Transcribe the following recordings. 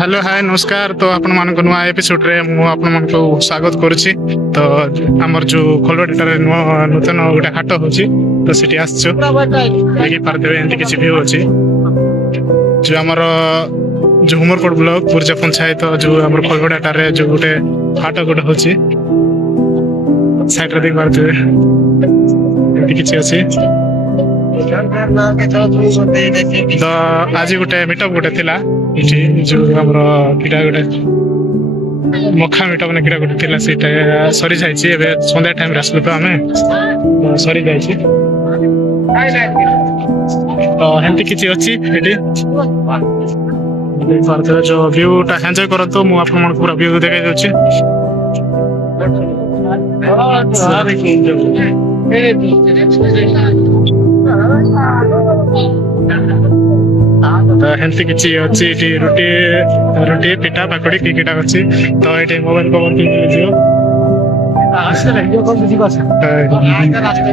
Hello hi नमस्कार। तो आपण मानक नुआ एपिसोड रे मु आपण मानक स्वागत करूची। तो हमर जो खोलवाटारे नूतन गोटे हाट होची तो सिटी आसछु देखि पारते एंती किछि भी होची जो हमर जो हुमरकोट ब्लॉक बुर्जा पंचायत जो हमर खोलवाटारे जो गोटे हाट गोटे होची साइड रे देख पारते एंती किछि अछि। तो आज गोटे मीटअप गोटे थिला इठी जो हमरो किडा गोटे मखा मीटअप ने किडा गोटे थिला सेटा सरी जायछि। एबे संध्या टाइम रे आसलु तो हमें सरी जायछि। तो हेंती किछि अछि एठी पारते जो व्यू ता एन्जॉय करतो। मु आपन मन पूरा व्यू देखाइ दउछि। तो हेंती किछि अछि एठी रोटी रोटी पिठा पकड़ी की किटा अछि। तो एठी मोबाइल कवर की मिलियो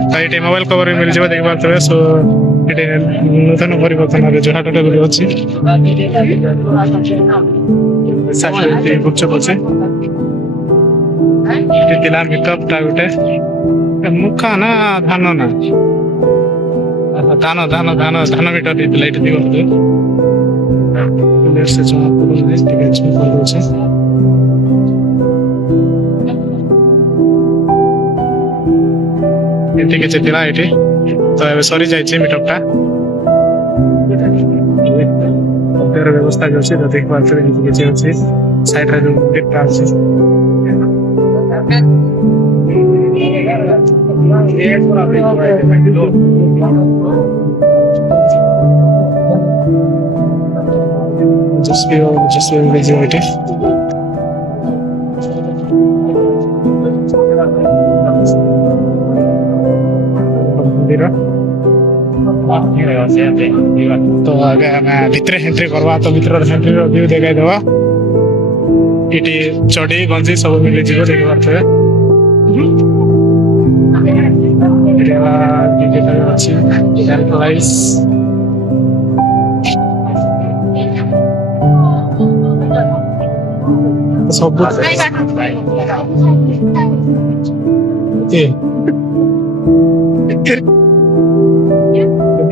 तो एठी मोबाइल कवर मिल जिवो देख पारते। सो एठी नूतन परिवर्तन रे जो हाटटा गुडी अछि साइड गुच्छ पछे एठी तिला मेकअप ता गोटे मुखा ना धान ना धान धान धान धान मीटर दिला एठी दिगते लेट्स से जो आपको ने टिकट चेक कर दो छे। एठी के चेतिला एठी तो एबे सरी जाय छे मीटअप ता तेरे व्यवस्था जो छे तो देख पारते एठी के छे अछि साइड रे जो डेटा अछि just feel visibility तो आगे हमें भितरे एंट्री करवा तो भितर एंट्री रो व्यू देखाई देवा। इटी चढ़ी गंजी सब मिले जीव देख पारते एला डिजिटल अछि एम्प्लॉइज सब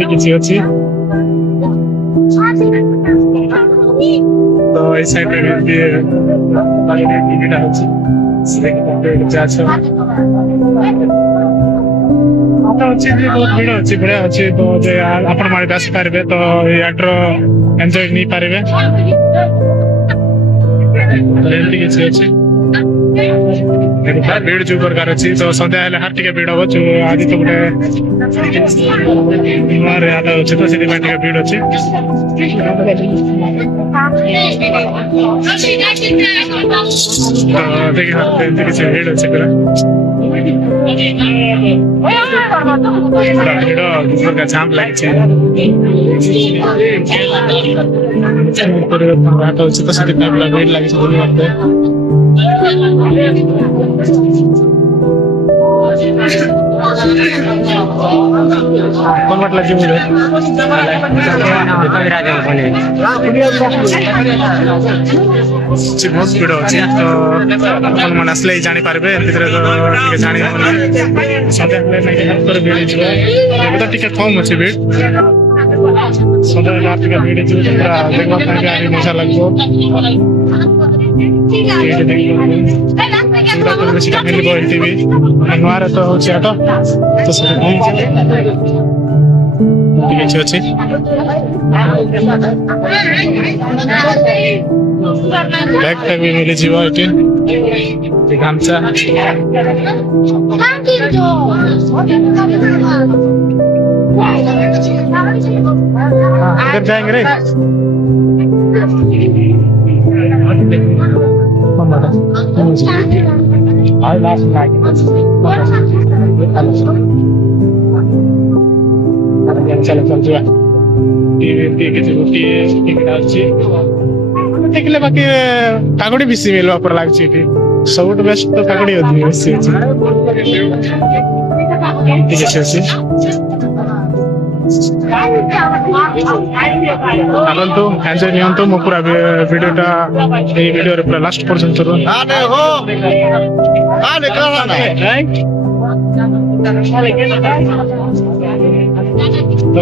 किसी अच्छी तो इस साइड में भी टिकट अच्छी बहुत भीड़ अच्छी बढ़िया अच्छी। तो आपण मारे आसी पारे तो याटर एंजॉय नहीं पारे किसी अच्छी भीड़ जो प्रकार अच्छी। तो सन्ध्या हेले हार टिके भीड़ हम जो आज तो गोटे नूर हाट अच्छे तो से भीड़ अच्छी। तो देखिए किसी भीड़ अच्छे पूरा भीड़ जाम लगे हाट अच्छे तो से भीड़ लगे कौन मतलब जी मुझे बहुत भीड़ अच्छे। तो अपन मन आसले जानी पारबे भितर तो जानी सदा हेल्प भीड़ तो टिके कम अच्छे भीड़ सदा भीड़ पूरा देखा मजा लगो नुआर तो हूँ आट तो अच्छे बैग टैग भी मिली जीव ये गामचा बैग रे I last night. चल जो टीवी के जो टिकट अछि देखले बाकी कागड़ी बेसी मिलवा पर लाग छी सबट बेस्ट तो कागड़ी होती बेसी ठीक है ଚାଲନ୍ତୁ ଏନ୍ଜୟ ନିଅନ୍ତୁ। ମୁଁ ପୁରା ଭିଡ଼ିଓଟା ଏଇ ଭିଡ଼ିଓରେ ପୁରା ଲାଷ୍ଟ ପର୍ଯ୍ୟନ୍ତ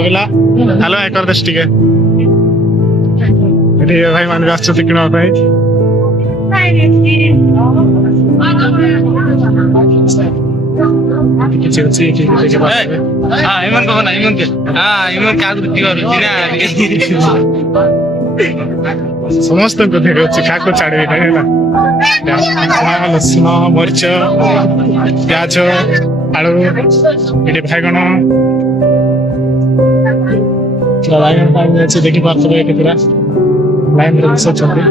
ପିଲା ହ୍ୟାଲୋ ହାଇ କରିଦେଶ ଟିକେ ଏଠି ଭାଇ ମାନେ ବି ଆସୁଛନ୍ତି କିଣିବା ପାଇଁ। କିଛି ଅଛି ଏଠି ସମସ୍ତଙ୍କୁ ଦେଖାଉଛି କାହାକୁ ଛାଡ଼ିବି ନାହିଁ ହେଲା। ଲସୁଣ ମରିଚ ପିଆଜ ଆଳୁ ଏଠି ବାଇଗଣ ବାଇଗଣ ପାଣି ଅଛି ଦେଖିପାରୁଥିବେ ଏଠି ପୁରା ଲାଇନରେ ବସଉଛନ୍ତି।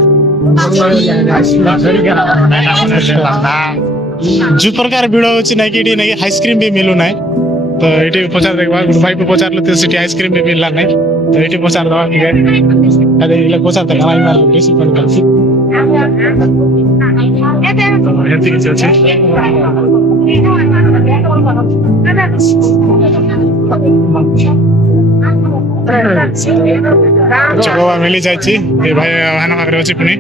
ଯୋଉ ପ୍ରକାର ଭିଡ଼ ହଉଛି ନାଇଁ କି ଏଠି ନାଇଁ ଆଇସ୍କ୍ରିମ ବି ମିଳୁନାହିଁ। ତ ଏଠି ପଚାର ଦେଖିବା ଗୋଟେ ଭାଇକୁ ପଚାରିଲେ ତ ସେଠି ଆଇସ୍କ୍ରିମ ବି ମିଳିଲା ନାହିଁ। ତ ଏଠି ପଚାରିଦବା ଟିକେ ପଚାରିଦେଲା ଭାଇ ମାରିଲେ ବେଶୀ ଫୋନ କରିଛି। ଏମିତି କିଛି ଅଛି। ଚକବା ମିଳି ଯାଇଛି ଏ ଭାଇ ଭାଇନା ପାଖରେ ଅଛି ପୁଣି।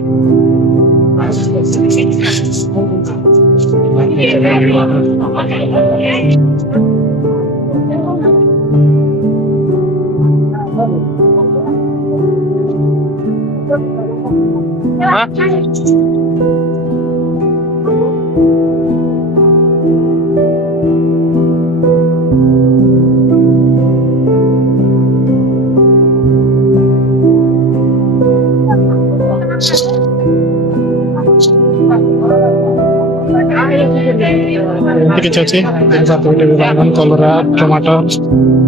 ଏମିତି କିଛି ଅଛି ଦେଖିପାରୁଥିବେ ବାଇଗଣ କଲରା ଟମାଟୋ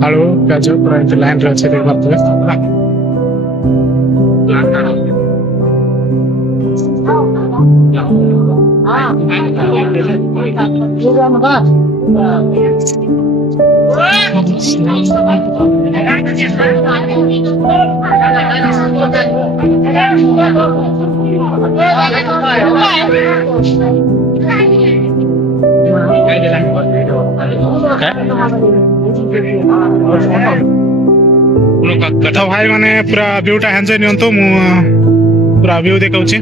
ଆଳୁ ପିଆଜ ପୁରା ଏମିତି ଲାଇନରେ ଅଛି ଦେଖିପାରୁଥିବେ। ତ ଭାଇ ମାନେ ପୁରା ଭିଉଟା ଏନ୍ଜୟ ନିଅନ୍ତୁ। ମୁଁ ପୁରା ଭିଉ ଦେଖାଉଛି।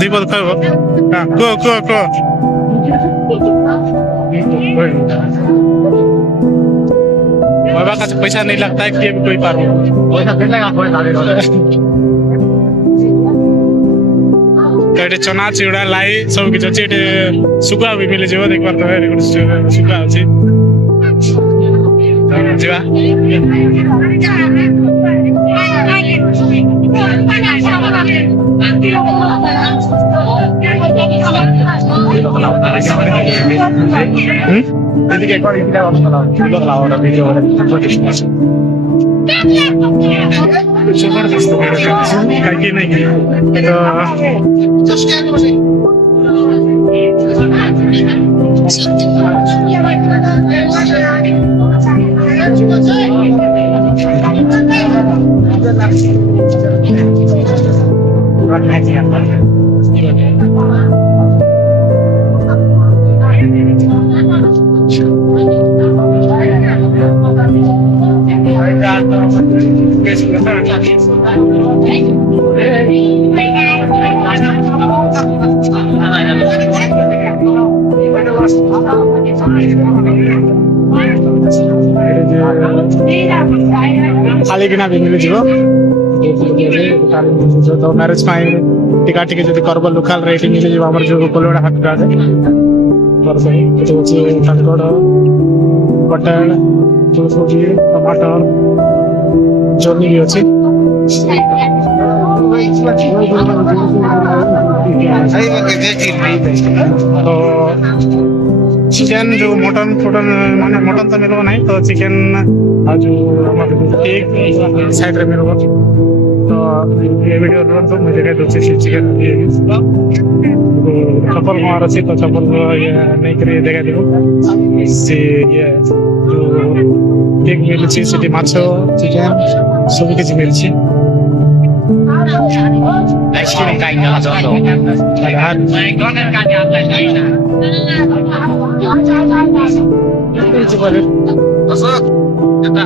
ଦୀପଦ କହିବ କୁହ କୁହ କୁହ। କହିବା କାছে ପଇସା नहीं लगता है किए भी कोई पारो पैसा देला तो एटे चना चिड़ा लाई सब किछ अछि। एटे सुगा भी मिले जेबो देख पारतो है सुगा अछि जीवा এদিকে একবার ইদিকে বসলাম দিলো লাউরা ভিডিও করে जबरदस्त काकी नहीं थाली किना भी मिल जिवो तो मैरिज पाई टिका टिके जदी करबो लोकल रेट मिल जिवो हमर जो कोलोडा हाट का पर सही तो काकड़ बटर फूलकोबी टमाटर जोनी भी अछि तो चिकेन जो मटन फोटन माने मटन तो मिलबो नहीं तो चिकेन आ जो हमर एक साइड रे मिलबो तो ये वीडियो रो तो मुझे कहते हैं चिकेन चप्पल मार अच्छी तो चप्पल ये नहीं करिए देखा देखो से ये जो एक मिल ची सिटी माछो चिकेन सभी किसी मिल ची आइसक्रीम काइंड ऑफ दो आधार ची बोले masuk kita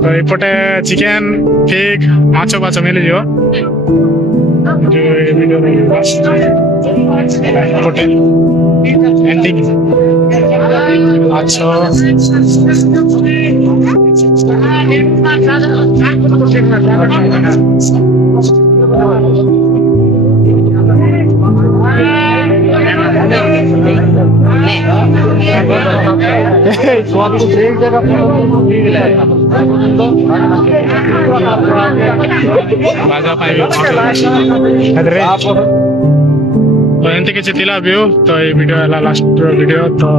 तो एपटे चिकेन फिग माछो बाछो मिल जिवो जो ये वीडियो रे एपटे एंडिंग माछो बाजा पाइबे अदरे तो एंती किछि थिला व्यू तो ये वीडियो हला लास्ट वीडियो तो